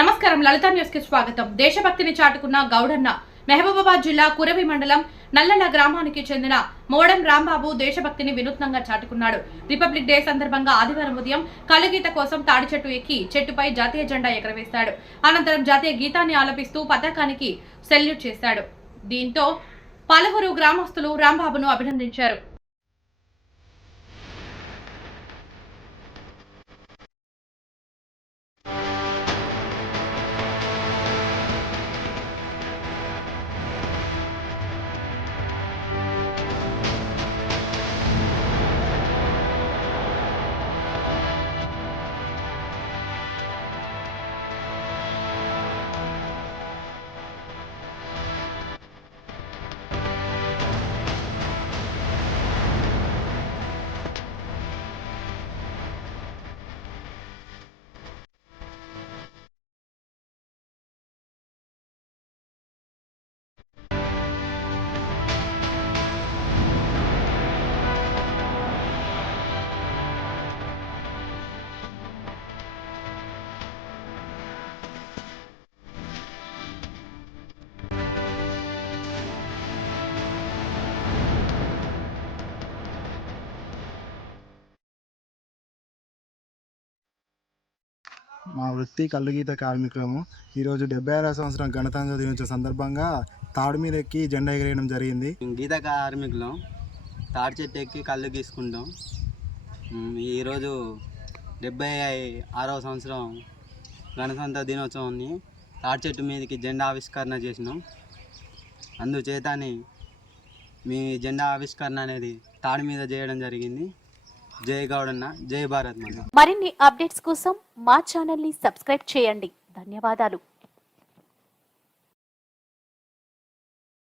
నమస్కారం, లలిత న్యూస్ కి స్వాగతం. దేశభక్తిని చాటుకున్న గౌడన్న మహబూబాబాద్ జిల్లా కురవి మండలం నల్లల గ్రామానికి చెందిన మోడం రాంబాబు దేశభక్తిని వినూత్నంగా చాటుకున్నాడు. రిపబ్లిక్ డే సందర్భంగా ఆదివారం ఉదయం కలుగీత కోసం తాడి చెట్టు ఎక్కి చెట్టుపై జాతీయ జెండా ఎగరవేశాడు. అనంతరం జాతీయ గీతాన్ని ఆలపిస్తూ పతాకానికి సెల్యూట్ చేశాడు. దీంతో పలువురు గ్రామస్తులు రాంబాబును అభినందించారు. మా వృత్తి కల్లుగీత కార్మికులము. ఈరోజు 76వ సంవత్సరం గణతంత్ర దినోత్సవం సందర్భంగా తాడు మీద ఎక్కి జెండా ఎగరేయడం జరిగింది. గీత కార్మికులం తాడి చెట్టు ఎక్కి కళ్ళు గీసుకుంటాం. ఈరోజు 76వ సంవత్సరం గణతంత్ర దినోత్సవాన్ని తాడి చెట్టు మీదకి జెండా ఆవిష్కరణ చేసినాం. అందుచేతని మీ జెండా ఆవిష్కరణ అనేది తాడి మీద చేయడం జరిగింది. జై గౌడన్న, జై భారత్ మాత. మరిన్ని అప్డేట్స్ కోసం మా ఛానల్ ని సబ్స్క్రైబ్ చేయండి. ధన్యవాదాలు.